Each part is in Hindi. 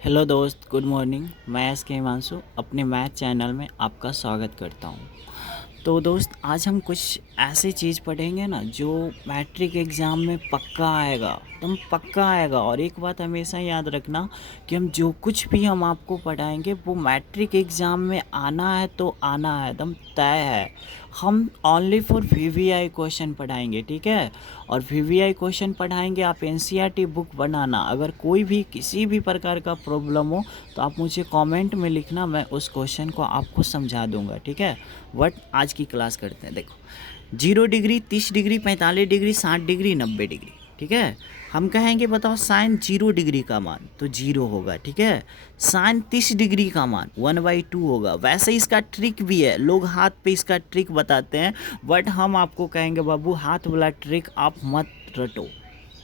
हेलो दोस्त, गुड मॉर्निंग। मैं एस के हिमांशु अपने मैथ चैनल में आपका स्वागत करता हूँ। तो दोस्त, आज हम कुछ ऐसी चीज़ पढ़ेंगे ना जो मैट्रिक एग्ज़ाम में पक्का आएगा, एकदम पक्का आएगा। और एक बात हमेशा याद रखना कि हम जो कुछ भी हम आपको पढ़ाएंगे वो मैट्रिक एग्ज़ाम में आना है तो आना है, एकदम तय है। हम ओनली फॉर वीवीआई क्वेश्चन पढ़ाएंगे, ठीक है। और वीवीआई क्वेश्चन पढ़ाएंगे, आप एनसीईआरटी बुक बनाना। अगर कोई भी किसी भी प्रकार का प्रॉब्लम हो तो आप मुझे कमेंट में लिखना, मैं उस क्वेश्चन को आपको समझा दूंगा, ठीक है। बट आज की क्लास करते हैं। देखो, 0 degree, 30 degree, 45 degree, 60 degree, 90 degree, ठीक है। हम कहेंगे बताओ साइन 0 डिग्री का मान, तो 0 होगा, ठीक है। साइन 30 डिग्री का मान 1/2 होगा। वैसे इसका ट्रिक भी है, लोग हाथ पे इसका ट्रिक बताते हैं, बट हम आपको कहेंगे बाबू हाथ वाला ट्रिक आप मत रटो,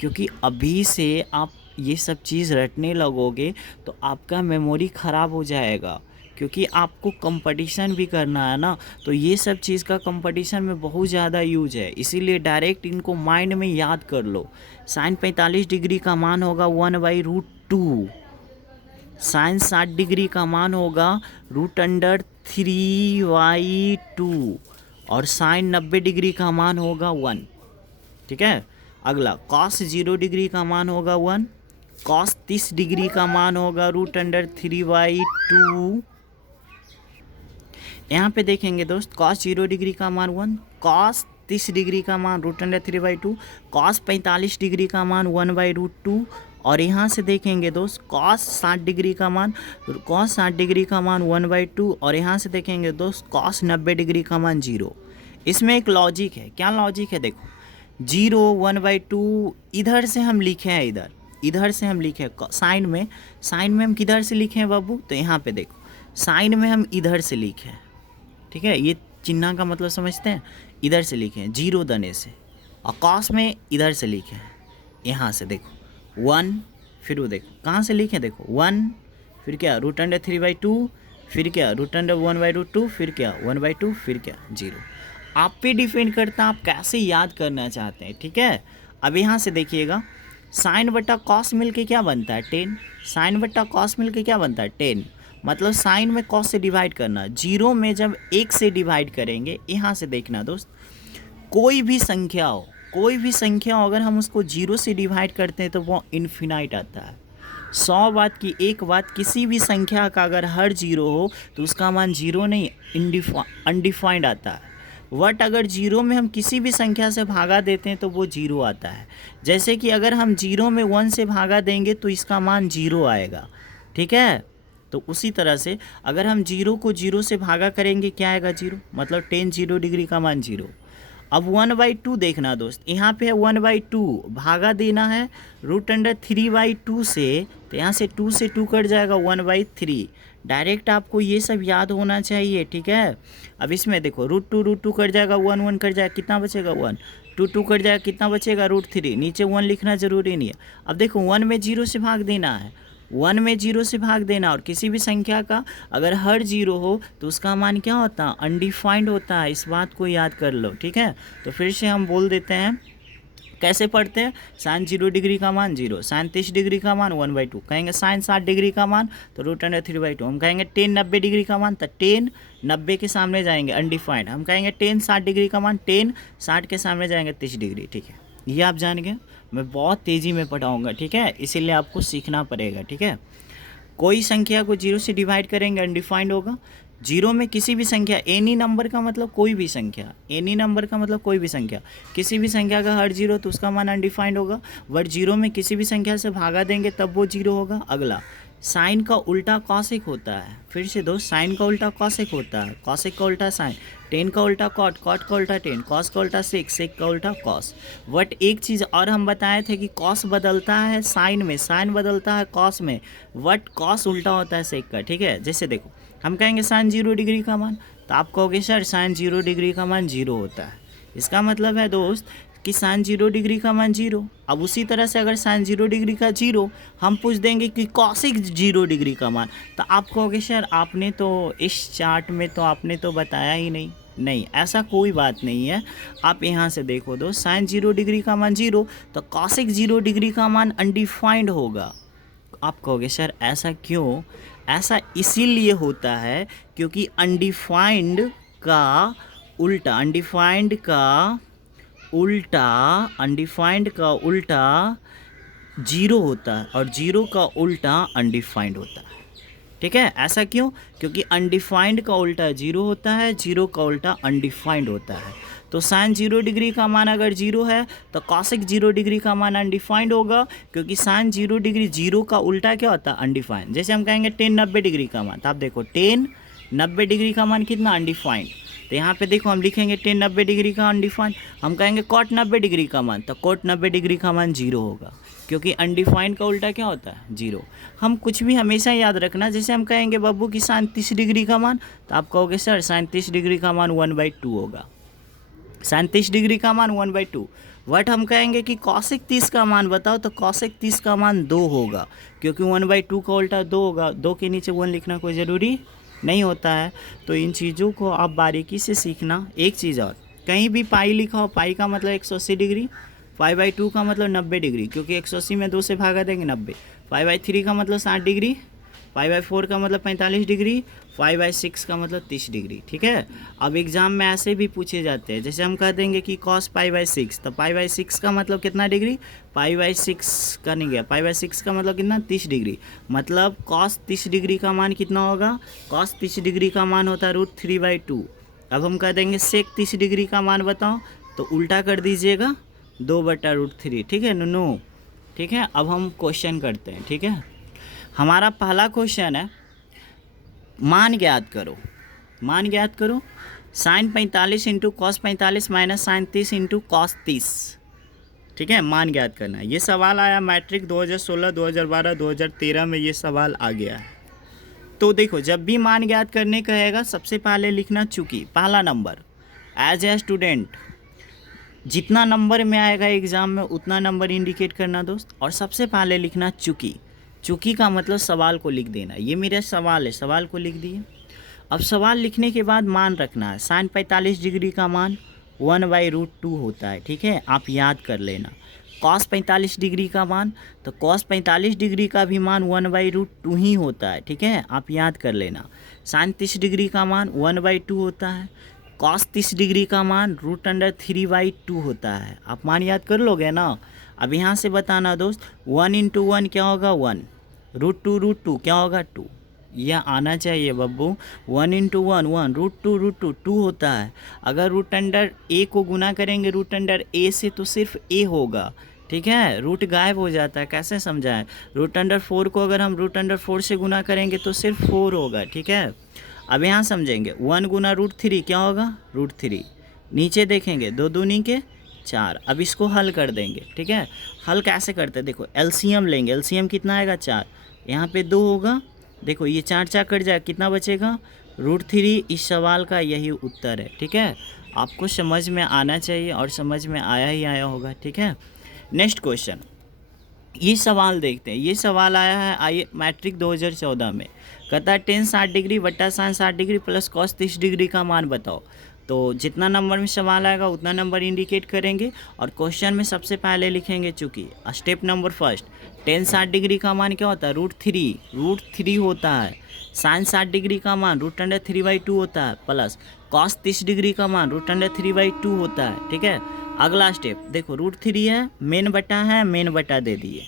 क्योंकि अभी से आप ये सब चीज़ रटने लगोगे तो आपका मेमोरी ख़राब हो जाएगा। क्योंकि आपको कंपटीशन भी करना है ना, तो ये सब चीज़ का कंपटीशन में बहुत ज़्यादा यूज है, इसीलिए डायरेक्ट इनको माइंड में याद कर लो। साइन 45 डिग्री का मान होगा 1/√2। साइन 60 डिग्री का मान होगा √3/2। और साइन 90 डिग्री का मान होगा 1, ठीक है। अगला कॉस 0 डिग्री का मान होगा 1। कॉस 30 डिग्री का मान होगा √3/2। यहाँ पे देखेंगे दोस्त, कॉस 0 डिग्री का मान 1, कॉस 30 डिग्री का मान √3/2, कॉस 45 डिग्री का मान 1/√2। और यहाँ से देखेंगे दोस्त, कॉस 60 डिग्री का मान, कॉस 60 डिग्री का मान 1/2। और यहाँ से देखेंगे दोस्त, कॉस 90 डिग्री का मान 0। इसमें एक लॉजिक है। क्या लॉजिक है? देखो, 0 1/2 इधर से हम लिखे हैं, इधर से हम लिखे हैं साइन में हम किधर से लिखे हैं बाबू? तो यहाँ पे देखो, साइन में हम इधर से लिखे हैं, ठीक है। ये चिन्ह का मतलब समझते हैं, इधर से लिखे हैं 0 दने से। और कॉस में इधर से लिखे हैं, यहाँ से देखो 1, फिर वो देखो कहाँ से लिखे, देखो 1, फिर क्या √3/2, फिर क्या √1/2, फिर क्या 1/2, फिर क्या 0। आप पे डिपेंड करता है आप कैसे याद करना चाहते हैं, ठीक है। अब यहाँ से देखिएगा, साइन बटा कॉस मिल के क्या बनता है? 10। साइन बटा कॉस मिल के क्या बनता है? 10। मतलब साइन में कॉस से डिवाइड करना, 0 में जब 1 से डिवाइड करेंगे, यहाँ से देखना दोस्त, कोई भी संख्या हो, अगर हम उसको 0 से डिवाइड करते हैं तो वो इन्फिनाइट आता है। 100 बात की एक बात, किसी भी संख्या का अगर हर 0 हो तो उसका मान 0 नहीं, अनडिफाइंड आता है। बट अगर 0 में हम किसी भी संख्या से भागा देते हैं तो वो 0 आता है। जैसे कि अगर हम 0 में 1 से भागा देंगे तो इसका मान 0 आएगा, ठीक है। तो उसी तरह से अगर हम 0 को 0 से भागा करेंगे, क्या आएगा? 0। मतलब 10 0 डिग्री का मान 0। अब 1/2 देखना दोस्त, यहाँ पे है 1/2, भागा देना है √3/2 से, तो यहाँ से 2 से 2 कट जाएगा 1/3। डायरेक्ट आपको ये सब याद होना चाहिए, ठीक है। अब इसमें देखो, √2 कट जाएगा, 1 कट जाएगा, कितना बचेगा? 1। 2 कट जाएगा, कितना बचेगा? √3। नीचे 1 लिखना जरूरी नहीं है। अब देखो, 1 में 0 से भाग देना है, 1 में 0 से भाग देना। और किसी भी संख्या का अगर हर 0 हो तो उसका मान क्या होता है? अनडिफाइंड होता है। इस बात को याद कर लो, ठीक है। तो फिर से हम बोल देते हैं, कैसे पढ़ते हैं? साइन 0 डिग्री का मान 0, साइन 30 डिग्री का मान 1/2, कहेंगे साइन 60 डिग्री का मान तो √3/2। हम कहेंगे 10 90 डिग्री का मान, तो 10 90 के सामने जाएंगे अनडिफाइंड। हम कहेंगे 10 60 डिग्री का मान, 10 60 के सामने जाएंगे 30 डिग्री, ठीक है। ये आप जान गए। मैं बहुत तेज़ी में पढ़ाऊँगा, ठीक है, इसीलिए आपको सीखना पड़ेगा, ठीक है। कोई संख्या को 0 से डिवाइड करेंगे, अनडिफाइंड होगा। 0 में किसी भी संख्या, एनी नंबर का मतलब कोई भी संख्या, एनी नंबर का मतलब कोई भी संख्या, किसी भी संख्या का हर 0 तो उसका मान अनडिफाइंड होगा। बट 0 में किसी भी संख्या से भागा देंगे तब वो 0 होगा। अगला, साइन का उल्टा कॉसिक होता है। फिर से दोस्त, साइन का उल्टा कॉसिक होता है, कॉसिक का उल्टा साइन, 10 का उल्टा कॉट, कॉट का उल्टा 10, कॉस का उल्टा सेक, सेक का उल्टा कॉस। बट एक चीज़ और हम बताए थे कि कॉस बदलता है साइन में, साइन बदलता है कॉस में, बट कॉस उल्टा होता है सेक का, ठीक है। जैसे देखो, हम कहेंगे साइन 0 डिग्री का मान, तो आप कहोगे सर साइन 0 डिग्री का मान 0 होता है। इसका मतलब है दोस्त कि साइन 0 डिग्री का मान 0। अब उसी तरह से अगर साइन 0 डिग्री का 0 हम पूछ देंगे कि कॉसिक 0 डिग्री का मान, तो आप कहोगे सर आपने तो इस चार्ट में तो आपने तो बताया ही नहीं। नहीं, ऐसा कोई बात नहीं है। आप यहाँ से देखो दो, साइन 0 डिग्री का मान 0, तो कॉसिक 0 डिग्री का मान अनडिफाइंड होगा। आप कहोगे सर ऐसा क्यों? ऐसा इसीलिए होता है क्योंकि अनडिफाइंड का उल्टा अनडिफाइंड का उल्टा जीरो होता है और जीरो का उल्टा अनडिफाइंड होता है। ठीक है, ऐसा क्यों? क्योंकि अनडिफाइंड का उल्टा जीरो होता है, जीरो का उल्टा अनडिफाइंड होता है। तो साइन 0 डिग्री का मान अगर जीरो है तो कॉसेक 0 डिग्री का मान अनडिफाइंड होगा, क्योंकि साइन 0 डिग्री, जीरो का उल्टा क्या होता है? अनडिफाइंड। जैसे हम कहेंगे टेन 90 डिग्री का मान, तो आप देखो टेन 90 डिग्री का मान कितना? अनडिफाइंड। तो यहाँ पे देखो हम लिखेंगे टेन 90 डिग्री का अनडिफाइंड। हम कहेंगे कॉट 90 डिग्री का मान, तो कॉट 90 डिग्री का मान जीरो होगा, क्योंकि अनडिफाइंड का उल्टा क्या होता है? जीरो। हम कुछ भी हमेशा याद रखना, जैसे हम कहेंगे बाबू की साइन 30 डिग्री का मान, तो आप कहोगे सर साइन 30 डिग्री का मान 1/2 होगा। साइन 30 डिग्री का मान 1/2। बट हम कहेंगे कि कॉसेक 30 का मान बताओ, तो कॉसेक 30 का मान 2 होगा, क्योंकि 1/2 का उल्टा 2 होगा। 2 के नीचे 1 लिखना कोई ज़रूरी नहीं होता है। तो इन चीज़ों को आप बारीकी से सीखना। एक चीज़ और, कहीं भी पाई लिखा हो, पाई का मतलब 180 डिग्री, 5/2 का मतलब 90 डिग्री, क्योंकि 180 में 2 से भागा देंगे 90। 5/3 का मतलब 60 डिग्री, 5/4 का मतलब 45 डिग्री, 5/6 का मतलब 30 डिग्री। ठीक है, अब एग्ज़ाम में ऐसे भी पूछे जाते हैं, जैसे हम कह देंगे कि cos π/6, तो π/6 का मतलब कितना डिग्री? π/6 का नहीं गया, π/6 का मतलब कितना? 30 डिग्री। मतलब cos 30 डिग्री का मान कितना होगा? cos 30 डिग्री का मान होता है √3/2। अब हम कह देंगे sec 30 डिग्री का मान बताओ, तो उल्टा कर दीजिएगा 2/√3। ठीक है नुनू? ठीक है, अब हम क्वेश्चन करते हैं। ठीक है, हमारा पहला क्वेश्चन है, मान ज्ञात करो। मान ज्ञात करो, sine 45 into cos 45 minus sine 30 into cos 30। ठीक है, मान ज्ञात करना है। ये सवाल आया मैट्रिक 2016, 2012, 2013 में ये सवाल आ गया है। तो देखो, जब भी मान ज्ञात करने कहेगा सबसे पहले लिखना चूंकि, पहला नंबर। एज ए स्टूडेंट जितना नंबर में आएगा एग्ज़ाम में उतना नंबर इंडिकेट करना दोस्त, और सबसे पहले लिखना चूंकि। चूंकि का मतलब सवाल को लिख देना। ये मेरा सवाल है, सवाल को लिख दिए। अब सवाल लिखने के बाद मान रखना है। साइन 45 डिग्री का मान 1/√2 होता है। ठीक है, आप याद कर लेना। कॉस 45 डिग्री का मान, तो कॉस 45 डिग्री का भी मान 1/√2 ही होता है। ठीक है, आप याद कर लेना। साइन 30 डिग्री का मान 1/2 होता है। कॉस 30 डिग्री का मान √3/2 होता है। आप मान याद कर लोगे ना? अब यहाँ से बताना दोस्त, 1 × 1 क्या होगा? 1। √2 क्या होगा? 2। यह आना चाहिए बब्बू। 1 × 1 1, √2 2 होता है। अगर √a को गुना करेंगे √a से तो सिर्फ a होगा। ठीक है, रूट गायब हो जाता है। कैसे समझाएं? √4 को अगर हम √4 से गुना करेंगे तो सिर्फ 4 होगा। ठीक है, अब यहाँ समझेंगे। 1 गुना √3 क्या होगा? √3। नीचे देखेंगे 2 दूनी के 4। अब इसको हल कर देंगे। ठीक है, हल कैसे करते हैं? देखो एलसीएम लेंगे। एलसीएम कितना आएगा? 4। यहाँ पे 2 होगा। देखो ये 4 4 कट जाए, कितना बचेगा? √3। इस सवाल का यही उत्तर है। ठीक है, आपको समझ में आना चाहिए और समझ में आया ही आया होगा। ठीक है, नेक्स्ट क्वेश्चन, ये सवाल देखते हैं। ये सवाल आया है आई मैट्रिक 2014 में। कहता है टेन 60 डिग्री बट्टा sine 60 degree plus cos 30 degree का मान बताओ। तो जितना नंबर में सवाल आएगा उतना नंबर इंडिकेट करेंगे और क्वेश्चन में सबसे पहले लिखेंगे चूँकि। Step number first, ten 60 degree का मान क्या होता है? √3 होता है। साइन 60 डिग्री का मान √3/2 होता है प्लस कॉस 30 डिग्री का मान √3/2 होता है। ठीक है, अगला स्टेप देखो, √3 है, मेन बटा दे दिए।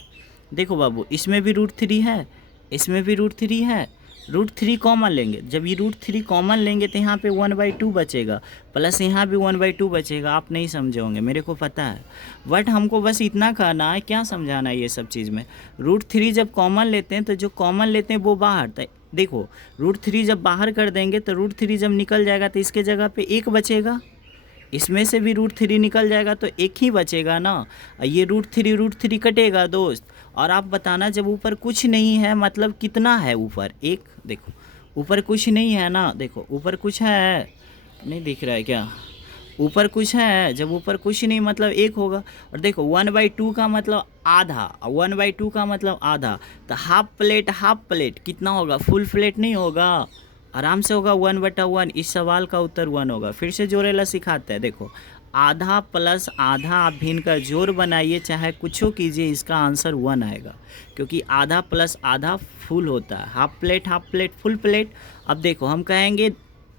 देखो बाबू, इसमें भी √3 है, इसमें भी √3 है। √3 कॉमन लेंगे। जब ये √3 कॉमन लेंगे तो यहाँ पे 1/2 बचेगा, प्लस यहाँ भी 1/2 बचेगा। आप नहीं समझे होंगे, मेरे को पता है, बट हमको बस इतना कहना है, क्या समझाना है ये सब चीज़ में। √3 जब कॉमन लेते हैं तो जो कॉमन लेते हैं वो बाहर था। देखो √3 जब बाहर कर देंगे तो √3 जब निकल जाएगा तो इसके जगह पे 1 बचेगा। इसमें से भी √3 निकल जाएगा तो 1 ही बचेगा ना। ये √3 कटेगा दोस्त। और आप बताना, जब ऊपर कुछ नहीं है मतलब कितना है ऊपर? 1। देखो ऊपर कुछ नहीं है ना, देखो ऊपर कुछ है, नहीं दिख रहा है क्या? ऊपर कुछ है, जब ऊपर कुछ नहीं मतलब 1 होगा। और देखो 1/2 का मतलब आधा, 1/2 का मतलब आधा, तो हाफ प्लेट कितना होगा? फुल प्लेट नहीं होगा, आराम से होगा 1/1। इस सवाल का उत्तर 1 होगा। फिर से जोड़ेला सिखाते हैं। देखो आधा प्लस आधा आप भिन्न का जोड़ बनाइए, चाहे कुछ हो कीजिए, इसका आंसर 1 आएगा, क्योंकि आधा प्लस आधा फुल होता है। Half plate full plate. अब देखो हम कहेंगे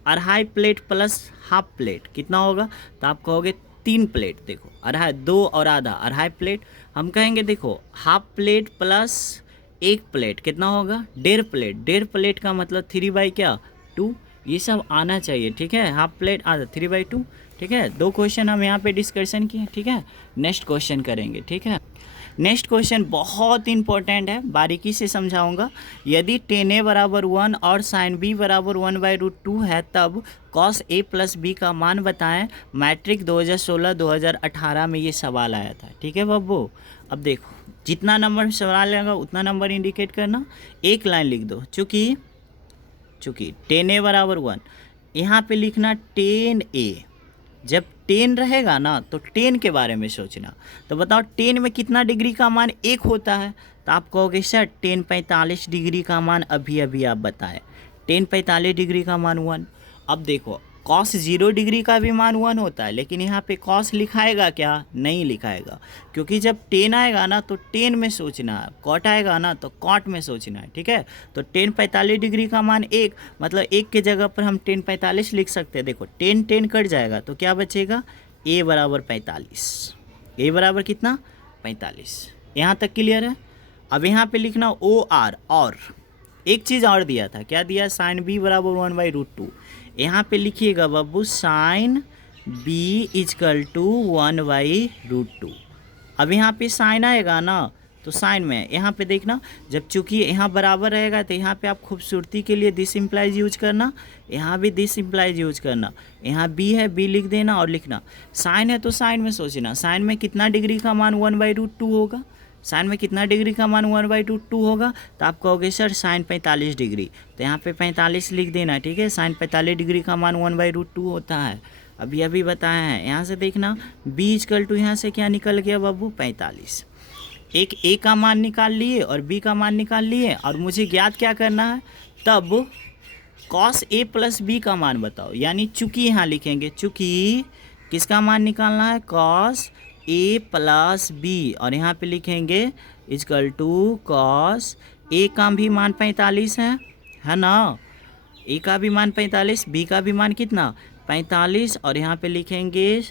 2.5 प्लेट प्लस हाफ प्लेट कितना होगा, तो आप कहोगे 3 प्लेट। देखो 2.5, 2 और आधा 2.5 प्लेट। हम कहेंगे देखो हाफ प्लेट प्लस 1 प्लेट कितना होगा, 1.5 प्लेट। 1.5 प्लेट का मतलब 3/2। ये सब आना चाहिए, ठीक है। हाफ प्लेट आधा 3/2, ठीक है। 2 क्वेश्चन हम यहाँ पे डिस्कशन किए, ठीक है। नेक्स्ट क्वेश्चन करेंगे, ठीक है। नेक्स्ट क्वेश्चन बहुत इंपॉर्टेंट है, बारीकी से समझाऊंगा। यदि tan a बराबर 1 और sin b बराबर 1/√2 है, तब cos a प्लस b का मान बताएं। मैट्रिक 2016-2018 में ये सवाल आया था, ठीक है बब्बू। अब देखो जितना नंबर सवाल आएगा उतना नंबर इंडिकेट करना, एक लाइन लिख दो। चूँकि tan a बराबर 1, यहाँ पे लिखना tan a। जब 10 रहेगा ना तो 10 के बारे में सोचना। तो बताओ 10 में कितना डिग्री का मान 1 होता है, तो आप कहोगे सर tan 45 डिग्री का मान अभी अभी आप बताएं। tan 45 डिग्री का मान 1। अब देखो cos 0 डिग्री का भी मान 1 होता है, लेकिन यहाँ पे cos लिखाएगा क्या, नहीं लिखाएगा, क्योंकि जब tan आएगा ना तो tan में सोचना है, cot आएगा ना तो cot में सोचना है, ठीक है। तो tan 45 डिग्री का मान 1, मतलब 1 के जगह पर हम tan 45 लिख सकते हैं। देखो tan कट जाएगा तो क्या बचेगा, a बराबर 45। a बराबर कितना, 45। यहाँ तक क्लियर है। अब यहाँ पे लिखना OR, और एक चीज़ और दिया था, क्या दिया, sin b बराबर 1/√2। यहाँ पे लिखिएगा बाबू sin b इजकल टू 1/√2। अब यहाँ पे साइन आएगा ना तो साइन में यहाँ पे देखना, जब चूँकि यहाँ बराबर रहेगा तो यहाँ पे आप खूबसूरती के लिए दिस इम्प्लाइज यूज करना, यहाँ भी दिस इम्प्लाइज यूज करना। यहाँ b है, b लिख देना और लिखना। साइन है तो साइन में सोचना, साइन में कितना डिग्री का मान 1/√2 होगा, साइन में कितना डिग्री का मान 1/√2 होगा, तो आप कहोगे सर साइन 45 डिग्री, तो यहाँ पे 45 लिख देना, ठीक है। साइन 45 डिग्री का मान 1/√2 होता है, अभी बताया है। यहाँ से देखना b इजकल टू, यहाँ से क्या निकल गया बाबू, 45। एक a का मान निकाल लिए और b का मान निकाल लिए, और मुझे ज्ञात क्या करना है, तब cos a प्लस b का मान बताओ। यानी चूँकि यहाँ लिखेंगे, चूँकि किसका मान निकालना है, cos a प्लस b, और यहाँ पे लिखेंगे इजकल टू cos a का भी मान 45 है ना, a का भी मान 45, b का भी मान कितना 45, और यहाँ पे लिखेंगे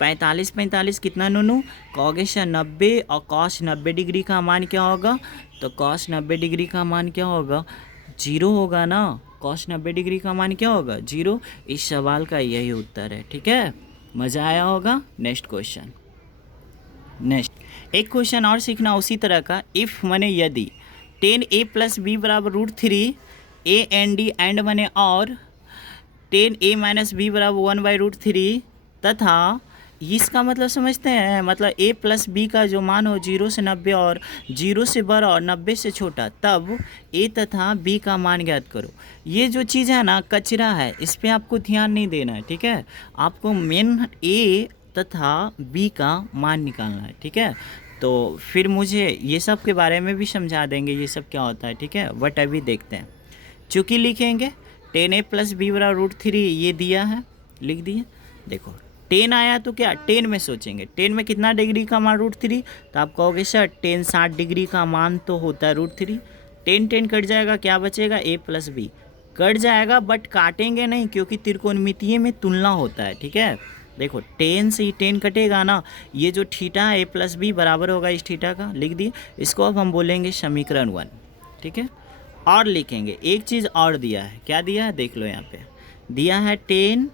45 कितना नूनू, कहोगे सर 90, और cos 90 डिग्री का मान क्या होगा, तो cos 90 डिग्री का मान क्या होगा, 0 होगा ना। cos 90 डिग्री का मान क्या होगा, 0। इस सवाल का यही उत्तर है, ठीक है। मज़ा आया होगा। Next question. नेक्स्ट एक क्वेश्चन और सीखना उसी तरह का। इफ़ मने यदि tan a प्लस b बराबर √3 a एंड d एंड मने और tan a माइनस b बराबर 1/√3 तथा इसका मतलब समझते हैं, मतलब a प्लस b का जो मान हो 0 से 90 और 0 से बड़ा और 90 से छोटा, तब a तथा b का मान ज्ञात करो। ये जो चीज़ है ना कचरा है, इस पर आपको ध्यान नहीं देना है, ठीक है। आपको मेन a तथा b का मान निकालना है, ठीक है। तो फिर मुझे ये सब के बारे में भी समझा देंगे ये सब क्या होता है, ठीक है। बट अभी देखते हैं। चूँकि लिखेंगे tan a प्लस b बराबर √3, ये दिया है, लिख दिए। देखो 10 आया तो क्या 10 में सोचेंगे, 10 में कितना डिग्री का मान √3, तो आप कहोगे सर tan 60 डिग्री का मान तो होता है √3। 10 कट जाएगा, क्या बचेगा, a प्लस b कट जाएगा, बट काटेंगे नहीं क्योंकि त्रिकोणमितीय में तुलना होता है, ठीक है। देखो 10 से ही 10 कटेगा ना, ये जो थीटा है a प्लस b बराबर होगा इस थीटा का, लिख दिए। इसको अब हम बोलेंगे समीकरण 1, ठीक है। और लिखेंगे एक चीज़ और दिया है, क्या दिया है देख लो, यहाँ पे दिया है tan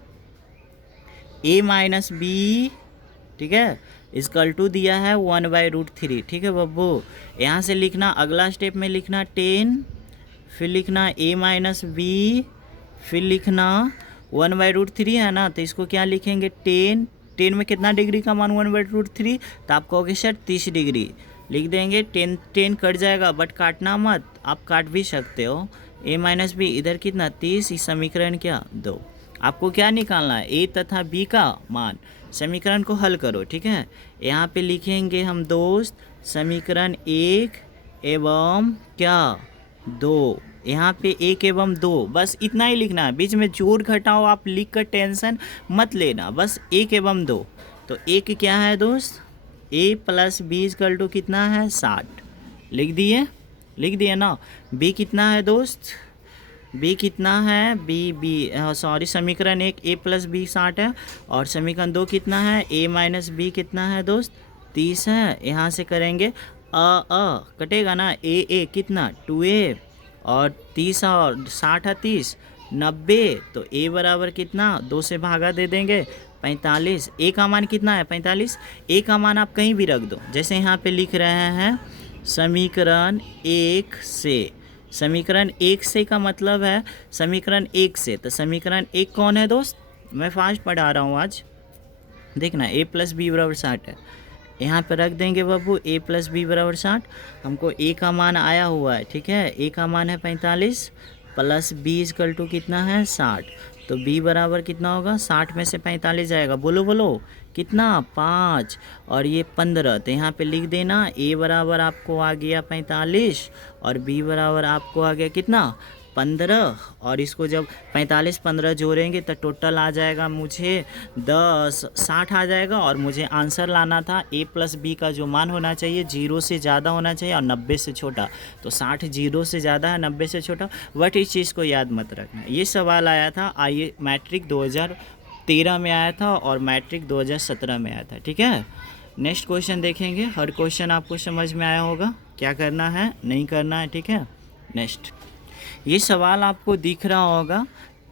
a माइनस b, ठीक है, इजकल टू दिया है 1/√3, ठीक है बब्बू। यहाँ से लिखना, अगला स्टेप में लिखना tan, फिर लिखना a माइनस b, फिर लिखना 1/√3 है ना, तो इसको क्या लिखेंगे tan में कितना डिग्री का मान 1/√3, तो आप कहोगे सर 30 डिग्री, लिख देंगे। tan कट जाएगा, बट काटना मत, आप काट भी सकते हो। a माइनस b इधर कितना 30, इस समीकरण क्या 2। आपको क्या निकालना है, a तथा b का मान। समीकरण को हल करो, ठीक है। यहाँ पे लिखेंगे हम दोस्त समीकरण 1 एवं क्या 2, यहाँ पे 1 एवं 2, बस इतना ही लिखना है। बीच में जोड़ घटाओ आप लिख कर टेंशन मत लेना, बस 1 एवं 2। तो एक क्या है दोस्त, a plus b equal to कितना है 60, लिख दिए ना। b कितना है दोस्त, b कितना है, सॉरी समीकरण 1 a प्लस बी 60 है, और समीकरण 2 कितना है, a माइनस बी कितना है दोस्त 30 है। यहाँ से करेंगे कटेगा ना, a कितना 2a, और 30 और 60 है 30 90, तो a बराबर कितना 2 से भागा दे देंगे 45। a का मान कितना है 45, a का मान आप कहीं भी रख दो, जैसे यहाँ पे लिख रहे हैं समीकरण 1 से। समीकरण 1 से का मतलब है समीकरण 1 से, तो समीकरण 1 कौन है दोस्त, मैं फास्ट पढ़ा रहा हूँ आज, देखना a प्लस बी बराबर 60 है, यहाँ पे रख देंगे बाबू a प्लस बी बराबर 60। हमको a का मान आया हुआ है, ठीक है, a का मान है 45 प्लस b इक्वल टू कितना है 60, तो b बराबर कितना होगा, 60 में से 45 जाएगा, बोलो कितना 5 और ये 15, तो यहाँ पे लिख देना a बराबर आपको आ गया 45 और b बराबर आपको आ गया कितना 15, और इसको जब 45 15 जोड़ेंगे तो टोटल आ जाएगा मुझे 60 आ जाएगा। और मुझे आंसर लाना था a प्लस बी का जो मान होना चाहिए 0 से ज़्यादा होना चाहिए और 90 से छोटा, तो 60 0 से ज़्यादा है 90 से छोटा, बट इस चीज़ को याद मत रखना। ये सवाल आया था आइए मैट्रिक 2013 में आया था और मैट्रिक 2017 में आया था, ठीक है। नेक्स्ट क्वेश्चन देखेंगे, हर क्वेश्चन आपको समझ में आया होगा क्या करना है नहीं करना है, ठीक है। नेक्स्ट ये सवाल आपको दिख रहा होगा,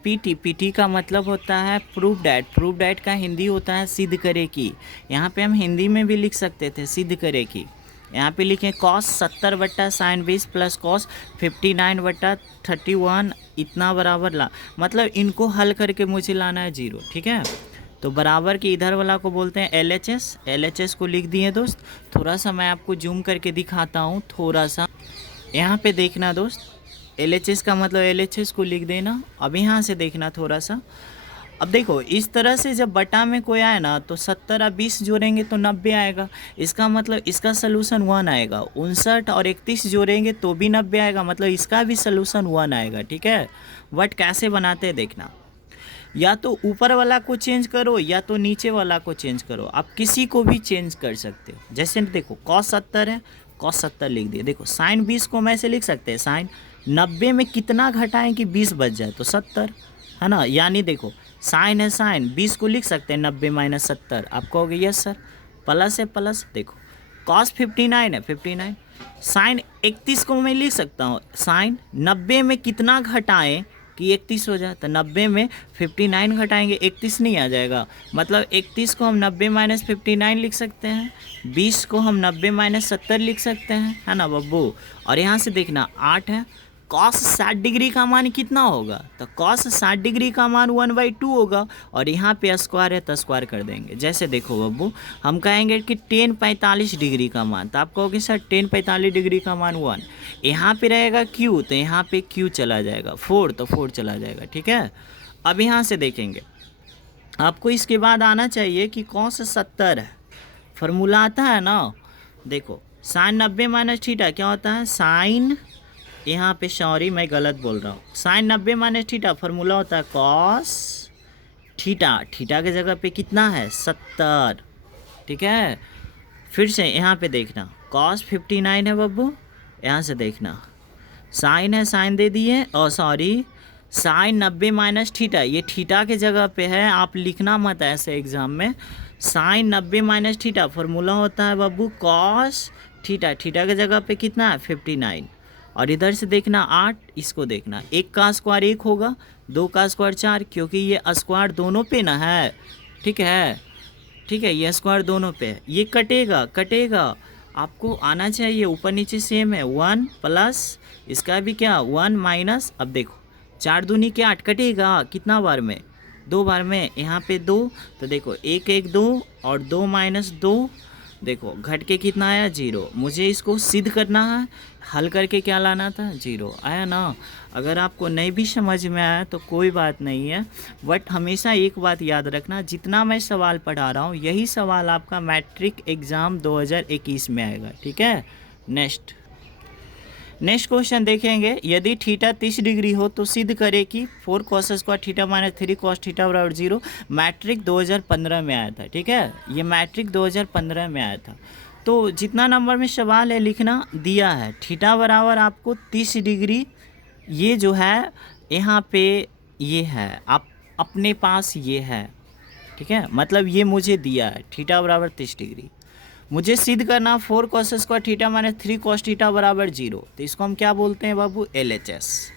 पीटी का मतलब होता है प्रूव डैट का हिंदी होता है सिद्ध करे की। यहाँ पे हम हिंदी में भी लिख सकते थे सिद्ध करे की। यहाँ पे लिखें कॉस 70 बट्टा साइन 20 प्लस कॉस 59 बट्टा 31 इतना बराबर ला, मतलब इनको हल करके मुझे लाना है 0, ठीक है। तो बराबर के इधर वाला को बोलते हैं LHS को लिख दिए दोस्त। थोड़ा सा मैं आपको जूम करके दिखाता हूँ, थोड़ा सा यहाँ पे देखना दोस्त, LHS का मतलब LHS को लिख देना। अब यहाँ से देखना थोड़ा सा, अब देखो इस तरह से जब बटा में कोई आए ना तो 70 और 20 जोड़ेंगे तो 90 आएगा, इसका मतलब इसका सलूशन 1 आएगा। 59 और 31 जोड़ेंगे तो भी 90 आएगा, मतलब इसका भी सलूशन 1 आएगा, ठीक है। बट कैसे बनाते हैं देखना, या तो ऊपर वाला को चेंज करो या तो नीचे वाला को चेंज करो, आप किसी को भी चेंज कर सकते हो। जैसे देखो cos 70 है, cos 70 लिख दिए। देखो साइन 20 को मैं ऐसे लिख सकते हैं, साइन 90 में कितना घटाएं कि 20 बच जाए तो 70, है ना। यानी देखो साइन है, साइन 20 को लिख सकते हैं 90 माइनस 70, आप कहोगे यस सर। प्लस है प्लस, देखो cos 59 है 59, साइन 31 को मैं लिख सकता हूँ, साइन 90 में कितना घटाएं कि 31 हो जाए, तो 90 में 59 घटाएंगे 31 नहीं आ जाएगा, मतलब 31 को हम 90 माइनस 59 लिख सकते हैं, 20 को हम 90 माइनस 70 लिख सकते हैं, है ना बब्बू। और यहाँ से देखना 8 है, cos 60 डिग्री का मान कितना होगा, तो cos 60 डिग्री का मान 1/2 होगा, और यहाँ पे स्क्वायर है तो स्क्वायर कर देंगे। जैसे देखो बब्बू हम कहेंगे कि tan 45 डिग्री का मान, तो आप कहोगे सर tan 45 डिग्री का मान 1, यहाँ पे रहेगा q तो यहाँ पे q चला जाएगा, 4 तो 4 चला जाएगा, ठीक है। अब यहाँ से देखेंगे आपको इसके बाद आना चाहिए कि cos 70 है, फार्मूला आता है ना, देखो साइन 90 माइनस थीटा क्या होता है, साइन, यहाँ पे सॉरी मैं गलत बोल रहा हूँ, साइन 90 माइनस थीटा फार्मूला होता है कॉस थीटा, थीटा के जगह पे कितना है 70, ठीक है। फिर से यहाँ पे देखना कॉस 59 है बब्बू, यहाँ से देखना साइन है, साइन दे दिए, और सॉरी साइन 90 माइनस थीटा, ये थीटा के जगह पे है, आप लिखना मत ऐसे एग्जाम में। साइन 90 माइनस थीटा फार्मूला होता है बब्बू कॉस थीटा, थीटा के जगह पे कितना है 59, और इधर से देखना 8, इसको देखना 1 का स्क्वायर 1 होगा, 2 का स्क्वायर 4, क्योंकि ये स्क्वायर दोनों पे ना है, ठीक है, ठीक है, ये स्क्वायर दोनों पे है, ये कटेगा आपको आना चाहिए ऊपर नीचे सेम है, 1 प्लस इसका भी क्या 1 माइनस, अब देखो 4 दूनी के 8 कटेगा कितना बार में 2 बार में, यहाँ पे 2, तो देखो 1 1 2 और 2 माइनस 2, देखो घट के कितना आया 0, मुझे इसको सिद्ध करना है, हल करके क्या लाना था 0 आया ना। अगर आपको नहीं भी समझ में आया तो कोई बात नहीं है, बट हमेशा एक बात याद रखना, जितना मैं सवाल पढ़ा रहा हूँ यही सवाल आपका मैट्रिक एग्ज़ाम 2021 में आएगा, ठीक है। नेक्स्ट क्वेश्चन देखेंगे, यदि थीटा 30 डिग्री हो तो सिद्ध करे कि 4 cos square theta minus 3 cos theta बराबर 0। मैट्रिक 2015 में आया था, ठीक है, ये मैट्रिक 2015 में आया था। तो जितना नंबर में सवाल है लिखना दिया है, थीटा बराबर आपको 30 डिग्री, ये जो है यहाँ पे ये है, आप अपने पास ये है, ठीक है, मतलब ये मुझे दिया है थीटा बराबर 30 डिग्री। मुझे सिद्ध करना 4 cos square theta minus 3 cos theta बराबर 0। तो इसको हम क्या बोलते हैं बाबू, LHS।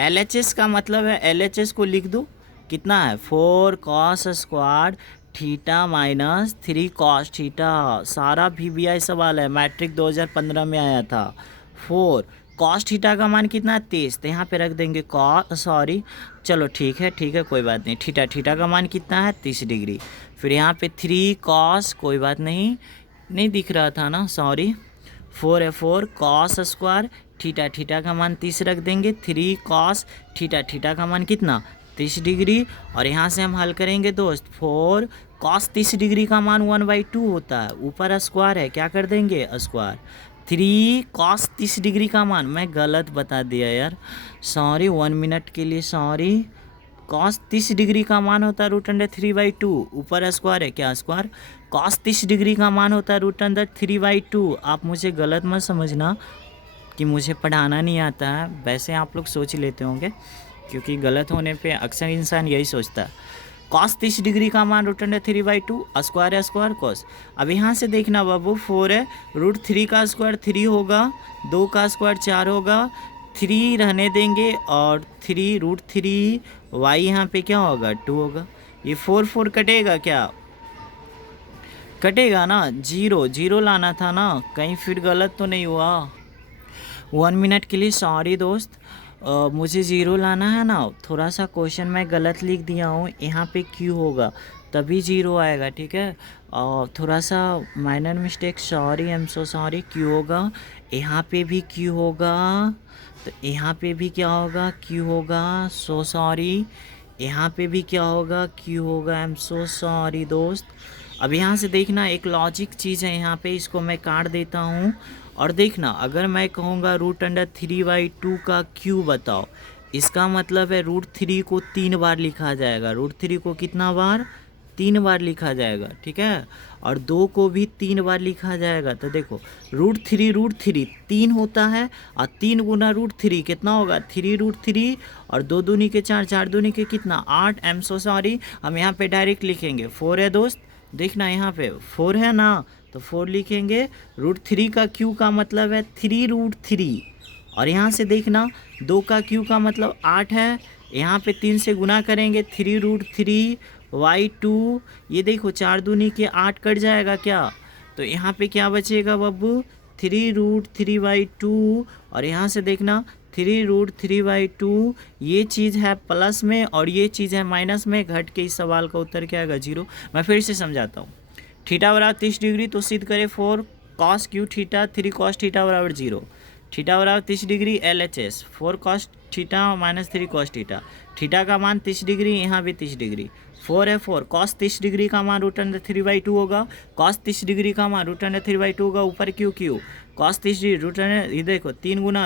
LHS का मतलब है, LHS को लिख दो, कितना है 4 cos square theta minus 3 cos theta. सारा VBI सवाल है, मैट्रिक 2015 में आया था। 4 कॉस थीटा का मान कितना है 23, तो यहाँ पे रख देंगे चलो ठीक है कोई बात नहीं, थीटा का मान कितना है 30 डिग्री। फिर यहाँ पे 3 कॉस, कोई बात नहीं दिख रहा था ना, 4 है 4 कॉस स्क्वायर थीटा का मान 30 रख देंगे, 3 कॉस थीटा का मान कितना 30 डिग्री। और यहाँ से हम हल करेंगे दोस्त, 4 कॉस 30 डिग्री का मान 1/2 होता है, ऊपर स्क्वायर है, क्या कर देंगे स्क्वायर। 3 कॉस 30 डिग्री का मान, मैं गलत बता दिया यार, 1 मिनट के लिए कॉस 30 डिग्री का मान होता है √3/2, ऊपर स्क्वायर है, क्या स्क्वायर। कॉस 30 डिग्री का मान होता है √3/2। आप मुझे गलत मत समझना कि मुझे पढ़ाना नहीं आता है, वैसे आप लोग सोच लेते होंगे, क्योंकि गलत होने पे अक्सर इंसान यही सोचता है। कॉस 30 डिग्री का मान √3/2, स्क्वायर है स्क्वायर कॉस। अब यहाँ से देखना बाबू, 4 है, √3 का स्क्वायर 3 होगा, 2 का स्क्वायर 4 होगा, 3 रहने देंगे और 3 y यहाँ पे क्या होगा 2 होगा। ये 4 कटेगा, क्या कटेगा ना, 0 लाना था ना, कहीं फिर गलत तो नहीं हुआ। 1 मिनट के लिए सॉरी दोस्त, मुझे 0 लाना है ना, थोड़ा सा क्वेश्चन मैं गलत लिख दिया हूँ, यहाँ पे Q होगा तभी 0 आएगा, ठीक है, और थोड़ा सा minor mistake, sorry, I am so sorry. Q होगा, यहाँ पे भी Q होगा, तो यहाँ पे भी क्या होगा Q होगा, सो सॉरी। यहाँ पे भी क्या होगा Q होगा, आई एम सो सॉरी दोस्त। अब यहाँ से देखना, एक लॉजिक चीज़ है यहाँ पे, इसको मैं काट देता हूँ। और देखना, अगर मैं कहूँगा √3/2 का Q बताओ, इसका मतलब है √3 को 3 बार लिखा जाएगा, √3 को कितना बार 3 बार लिखा जाएगा, ठीक है, और 2 को भी 3 बार लिखा जाएगा। तो देखो √3 3 होता है, और 3 गुना √3 कितना होगा 3 और 2 दूनी के 4, 4 दूनी के कितना 8, आई एम सो सॉरी। हम यहाँ पे डायरेक्ट लिखेंगे 4 है दोस्त, देखना यहाँ पे 4 है ना, तो 4 लिखेंगे। √3 का Q का मतलब है 3 और यहाँ से देखना 2 का Q का मतलब 8 है, यहाँ पे 3 से गुना करेंगे 3√3/2, ये देखो 4 दूनी के 8 कट जाएगा क्या, तो यहाँ पे क्या बचेगा बब्बू 3√3/2। और यहाँ से देखना 3√3/2, ये चीज़ है प्लस में और ये चीज़ है माइनस में, घट के इस सवाल का उत्तर क्या आएगा 0। मैं फिर से समझाता हूँ, थीटा बराबर 30 डिग्री तो सिद्ध करें 4 cos Q theta 3 cos theta बराबर 0। थीटा बराबर 30 degree LHS, 4 cos theta minus 3 cos theta, theta का मान 30 डिग्री, यहाँ भी 30 डिग्री। 4 है 4 cos 30 डिग्री का मान √3/2 होगा, cos 30 डिग्री का मान √3/2 होगा, ऊपर Q cos 30 डिग्री ये देखो 3 गुना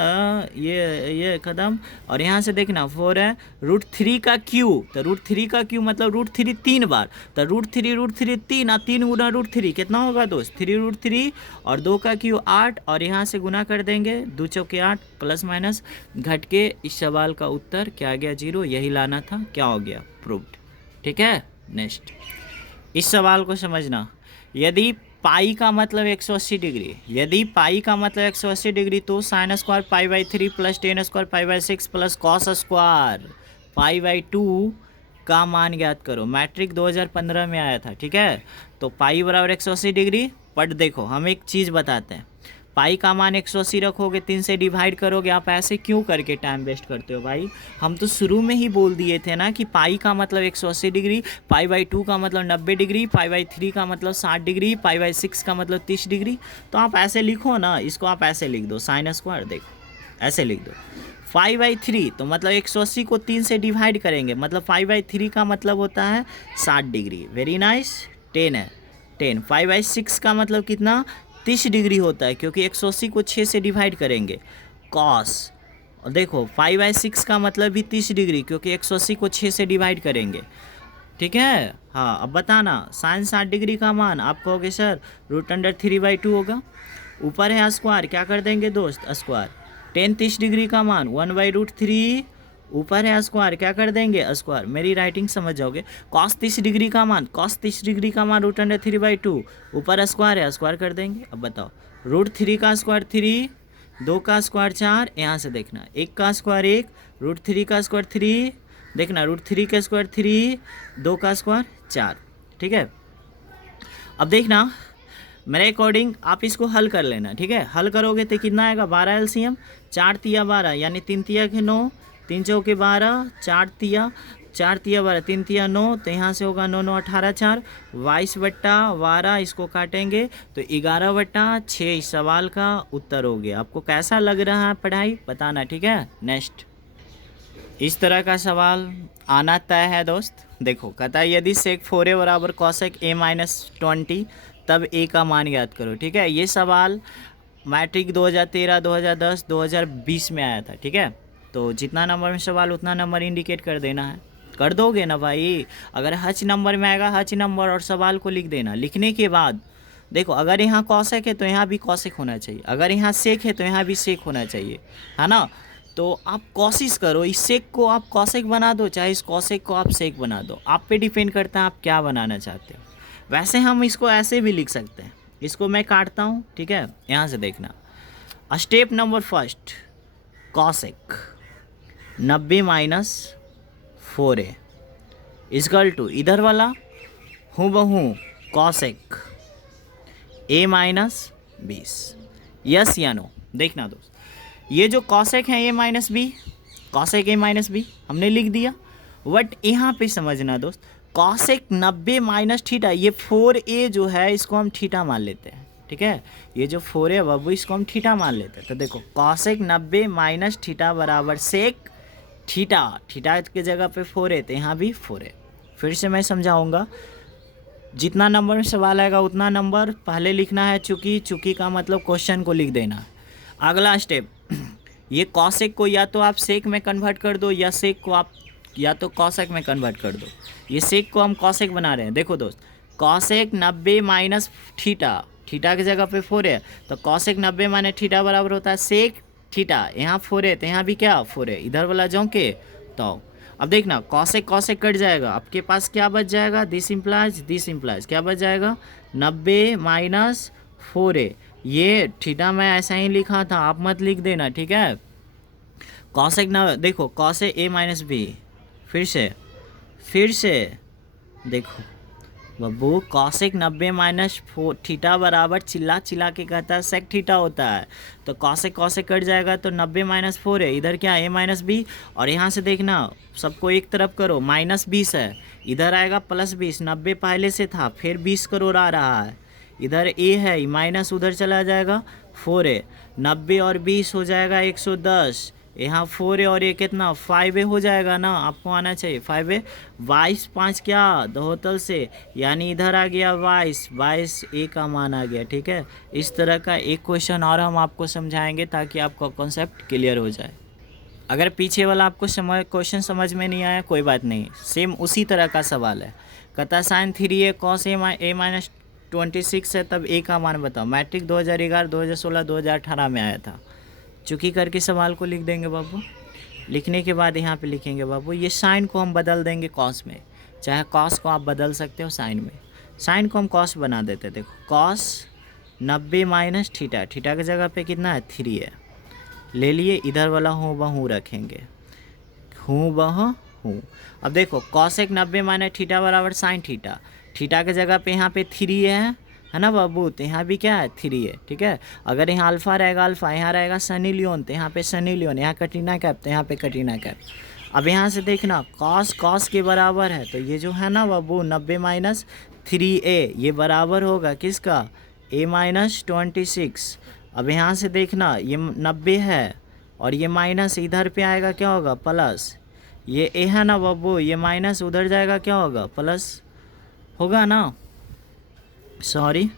ये कदम, और यहाँ से देखना 4 है √3 का Q, तो √3 का Q मतलब √3 3 बार, तो √3 3 और 3 गुना √3 कितना होगा दोस्त 3√3 और 2 का Q 8, और यहाँ से गुना कर देंगे 2 चौके 8 प्लस माइनस घट के इस सवाल का उत्तर क्या आ गया 0। यही लाना था, क्या हो गया प्रूव्ड, ठीक है। नेक्स्ट, इस सवाल को समझना, यदि पाई का मतलब 180 डिग्री, यदि पाई का मतलब 180 डिग्री तो sine square π/3 plus tan square π/6 plus cos square π/2 का मान ज्ञात करो। मैट्रिक 2015 में आया था, ठीक है, तो पाई बराबर 180 डिग्री। बट देखो हम एक चीज़ बताते हैं, पाई का मान 180 रखोगे, 3 से डिवाइड करोगे, आप ऐसे क्यों करके टाइम वेस्ट करते हो भाई। हम तो शुरू में ही बोल दिए थे ना कि पाई का मतलब 180 डिग्री, π/2 का मतलब 90 डिग्री, π/3 का मतलब 60 डिग्री, π/6 का मतलब 30 डिग्री। तो आप ऐसे लिखो ना, इसको आप ऐसे लिख दो, साइन स्क्वायर देखो ऐसे लिख दो, 5/3 तो मतलब 180 को 3 से डिवाइड करेंगे, मतलब 5/3 का मतलब होता है 60 डिग्री। वेरी नाइस, 10 है 10। 5/6 का मतलब कितना 30 डिग्री होता है, क्योंकि 180 को 6 से डिवाइड करेंगे, कॉस, और देखो 5/6 का मतलब भी 30 डिग्री, क्योंकि 180 को 6 से डिवाइड करेंगे, ठीक है। हाँ, अब बताना साइन 60 डिग्री का मान, आप कहोगे सर √3/2 होगा। ऊपर है स्क्वायर, क्या कर देंगे दोस्त, स्क्वायर। टेन 30 डिग्री का मान 1/√3, ऊपर है स्क्वायर, क्या कर देंगे, स्क्वायर। मेरी राइटिंग समझ जाओगे। कॉस 30 डिग्री का मान, कॉस 30 डिग्री का मान √3/2, ऊपर स्क्वायर है, स्क्वायर कर देंगे। अब बताओ, √3 का स्क्वायर 3, 2 का स्क्वायर 4, यहाँ से देखना 1 का स्क्वायर 1, √3 का स्क्वायर 3, देखना √3 का स्क्वायर 3, 2 का स्क्वायर 4, ठीक है। अब देखना मेरे अकॉर्डिंग आप इसको हल कर लेना, ठीक है। हल करोगे तो कितना आएगा, 12 LCM, 4 तिया 12 यानी 3 तिया के 9, 3 चौके 12, 4 तिया 12, 3 तिया 9, तो यहाँ से होगा 9 9 18 4, 22/12, इसको काटेंगे तो 11/6 इस सवाल का उत्तर हो गया। आपको कैसा लग रहा है पढ़ाई, बताना, ठीक है। नेक्स्ट, इस तरह का सवाल आना तय है दोस्त। देखो कहता है यदि सेक 4a बराबर कॉसेक a-20 तब a का मान याद करो, ठीक है। ये सवाल मैट्रिक 2013, 2010, 2020 में आया था, ठीक है। तो जितना नंबर में सवाल उतना नंबर इंडिकेट कर देना है, कर दोगे ना भाई। अगर हच नंबर में आएगा हच नंबर और सवाल को लिख देना। लिखने के बाद देखो अगर यहाँ कॉसेक है तो यहाँ भी कॉसेक होना चाहिए, अगर यहाँ सेक है तो यहाँ भी सेक होना चाहिए, है ना। तो आप कोशिश करो इस सेक को आप कॉसेक बना दो, चाहे इस कॉसेक को आप सेक बना दो, आप पे डिपेंड करता है आप क्या बनाना चाहते हो। वैसे हम इसको ऐसे भी लिख सकते हैं, इसको मैं काटता हूँ, ठीक है। यहाँ से देखना, step number first, cosec 90 - 4a equal to इधर वाला हूँ बहू कॉसेक a-20, यस या नो। देखना दोस्त, ये जो कॉसेक है a-b, कॉसेक a-b हमने लिख दिया, बट यहाँ पे समझना दोस्त, कॉसेक 90 - थीटा, ये 4a जो है इसको हम थीटा मान लेते हैं, ठीक है। ये जो 4a बाबू इसको हम थीटा मान लेते हैं। तो देखो कॉसेक 90 - थीटा बराबर सेक थीटा, थीटा के जगह पे 4a, तो यहाँ भी 4a। फिर से मैं समझाऊंगा, जितना नंबर में सवाल आएगा उतना नंबर पहले लिखना है, चूँकि का मतलब क्वेश्चन को लिख देना है। अगला स्टेप, ये कॉसेक को या तो आप सेक में कन्वर्ट कर दो या सेक को आप या तो कॉसेक में कन्वर्ट कर दो। ये सेक को हम कॉसेक बना रहे हैं। देखो दोस्त, कॉसेक 90 - थीटा, थीटा की जगह पे 4 है, तो कॉसेक 90 - थीटा बराबर होता है सेक थीटा। यहाँ 4 है तो यहाँ भी क्या 4 है, इधर वाला जोंके। तो अब देखना कॉसेक कॉसेक कट जाएगा, आपके पास क्या बच जाएगा, दिस इम्प्लाइज क्या बच जाएगा, 90 - 4a। ये थीटा मैं ऐसा ही लिखा था, आप मत लिख देना, ठीक है। कॉसेक ना देखो कॉसेक a-b, फिर से देखो बब्बू, कॉसेक 90 - 4 थीटा बराबर चिल्ला के कहता है सेक थीटा होता है। तो कॉसेक कॉसेक कट जाएगा तो 90 - 4 है, इधर क्या a-b, और यहाँ से देखना सबको एक तरफ करो, -20 है, इधर आएगा +20, 90 पहले से था, फिर 20 करोड़ आ रहा है, इधर a है माइनस उधर चला जाएगा 4 है, 90 और 20 हो जाएगा 110, यहाँ 4 है और ये कितना 5a हो जाएगा ना, आपको आना चाहिए 5a। 22 5 क्या दहोतल से, यानी इधर आ गया 22 a का मान आ गया, ठीक है। इस तरह का एक क्वेश्चन और हम आपको समझाएंगे ताकि आपका कॉन्सेप्ट क्लियर हो जाए। अगर पीछे वाला आपको क्वेश्चन समझ में नहीं आया कोई बात नहीं, सेम उसी तरह का सवाल है। कहता साइन 3a कॉस a-26 है तब a का मान बताओ। मैट्रिक 2011, 2016, 2018 में आया था। चूँकि करके सवाल को लिख देंगे बाबू। लिखने के बाद यहाँ पे लिखेंगे बाबू, ये साइन को हम बदल देंगे कॉस में, चाहे कॉस को आप बदल सकते हो साइन में। साइन को हम कॉस बना देते हैं। देखो कॉस 90 - थीटा, थीटा की जगह पे कितना है 3 है, ले लिए, इधर वाला हूँ बहू रखेंगे, हूँ बह हूँ। अब देखो कॉसेक 90 - थीटा बराबर साइन थीटा, थीटा की जगह पे यहाँ पे 3 है ना बाबू, तो यहाँ भी क्या है 3 है, ठीक है। अगर यहाँ अल्फ़ा रहेगा अल्फ़ा, यहाँ रहेगा सनी लियोन, तो यहाँ पे सनी लियोन, यहाँ कटरीना कैफ, तो यहाँ पे कटरीना कैफ। अब यहाँ से देखना कॉस के बराबर है, तो ये जो है ना बाबू 90 - 3a ये बराबर होगा किसका, a-26। अब यहाँ से देखना ये 90 है और ये माइनस इधर पे आएगा क्या होगा प्लस, ये a है ना बाबू, ये माइनस उधर जाएगा क्या होगा प्लस होगा ना, सॉरी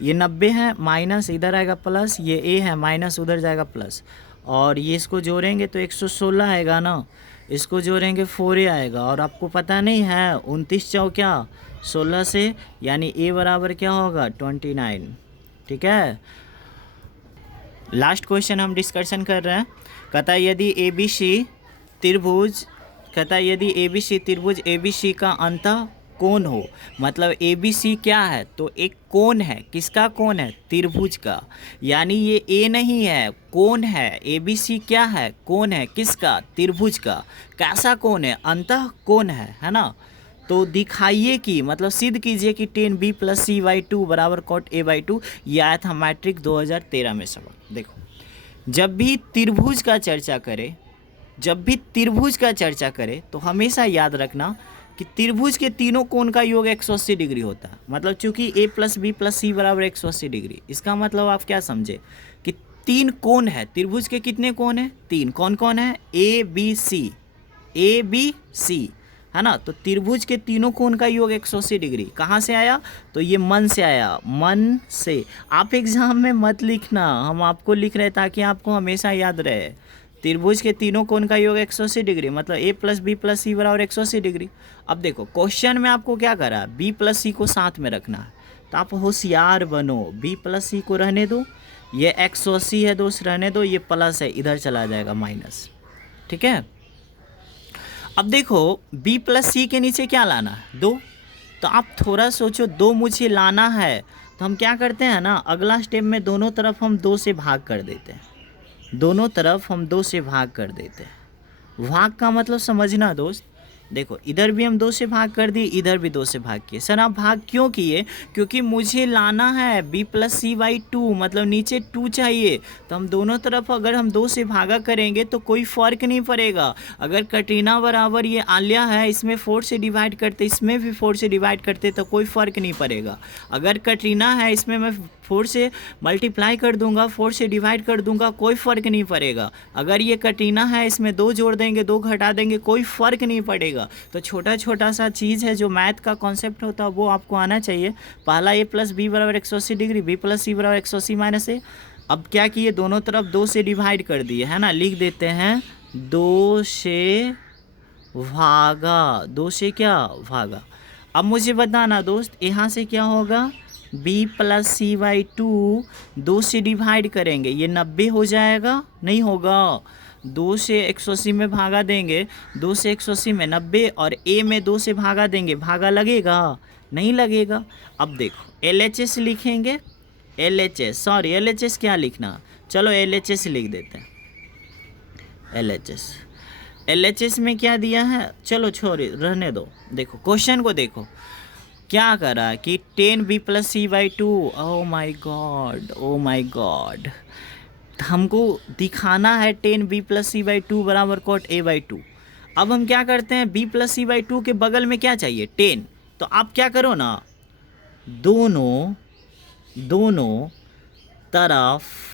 ये 90 है माइनस इधर आएगा प्लस, ये a है माइनस उधर जाएगा प्लस, और ये इसको जोड़ेंगे तो 116 आएगा ना, इसको जोड़ेंगे 4a आएगा। और आपको पता नहीं है 29 चौका 16 से, यानी a बराबर क्या होगा 29। ठीक है, लास्ट क्वेश्चन हम डिस्कशन कर रहे हैं। कहता है यदि ABC त्रिभुज ABC का अंतः कोण हो, मतलब ABC क्या है तो एक कोण है। किसका कोण है? त्रिभुज का। यानी ये A नहीं है, कोण है। ABC क्या है? कोण है। किसका? त्रिभुज का। कैसा कोण है? अंतः कोण है ना। तो दिखाइए कि, मतलब सिद्ध कीजिए कि tan B + C/2 बराबर cot A/2। ये आया था मैट्रिक 2013 में सबक। देखो, जब भी त्रिभुज का चर्चा करे तो हमेशा याद रखना कि त्रिभुज के तीनों कोण का योग 180 डिग्री होता है। मतलब चूंकि A + B + C बराबर 180 डिग्री, इसका मतलब आप क्या समझे कि 3 कोण है। त्रिभुज के कितने कोण हैं? 3। कौन कौन है? A B C, है ना। तो त्रिभुज के तीनों कोण का योग 180 डिग्री कहाँ से आया? तो ये मन से आया, मन से। आप एग्जाम में मत लिखना, हम आपको लिख रहे हैं ताकि आपको हमेशा याद रहे। त्रिभुज के तीनों कोण का योग 180 डिग्री, मतलब A + B + C बराबर 180 डिग्री। अब देखो क्वेश्चन में आपको क्या करा, B + C को साथ में रखना है। तो आप होशियार बनो, B + C को रहने दो, ये 180 है दोस्त, रहने दो, ये प्लस है इधर चला जाएगा माइनस। ठीक है, अब देखो B + C के नीचे क्या लाना है? 2। तो आप थोड़ा सोचो, 2 मुझे लाना है तो हम क्या करते हैं ना, अगला स्टेप में दोनों तरफ हम 2 से भाग कर देते हैं। भाग का मतलब समझना दोस्त। देखो इधर भी हम 2 से भाग कर दिए, इधर भी 2 से भाग किए। सर आप भाग क्यों किए? क्योंकि मुझे लाना है B + C/2, मतलब नीचे 2 चाहिए। तो हम दोनों तरफ अगर हम 2 से भागा करेंगे तो कोई फ़र्क नहीं पड़ेगा। अगर कटरीना बराबर ये आलिया है, इसमें 4 से डिवाइड करते, इसमें भी 4 से डिवाइड करते तो कोई फ़र्क नहीं पड़ेगा। अगर कटरीना है, इसमें मैं 4 से मल्टीप्लाई कर दूंगा, 4 से डिवाइड कर दूंगा, कोई फ़र्क नहीं पड़ेगा। अगर ये कटरीना है, इसमें 2 जोड़ देंगे, 2 घटा देंगे, कोई फ़र्क नहीं पड़ेगा। तो छोटा छोटा सा चीज़ है जो मैथ का कॉन्सेप्ट होता है वो आपको आना चाहिए। पहला A + B बराबर 180 डिग्री, B + C बराबर 180 - A। अब क्या किए, दोनों तरफ 2 से डिवाइड कर दिए, है ना। लिख देते हैं 2 से भागा, 2 से क्या भागा। अब मुझे बताना दोस्त, यहाँ से क्या होगा, B + C/2 2 से डिवाइड करेंगे, ये 90 हो जाएगा, नहीं होगा। 2 से 180 में भागा देंगे, 2 से 180 में 90, और A में 2 से भागा देंगे, भागा लगेगा? नहीं लगेगा। अब देखो LHS लिखेंगे, LHS क्या लिखना, चलो LHS लिख देते हैं। LHS में क्या दिया है, चलो छोड़िए, रहने दो। देखो क्वेश्चन को देखो, क्या करा कि tan B + C/2, oh my God, हमको दिखाना है tan B + C/2 बराबर cot A/2। अब हम क्या करते हैं, B + C/2 के बगल में क्या चाहिए, tan। तो आप क्या करो ना, दोनों तरफ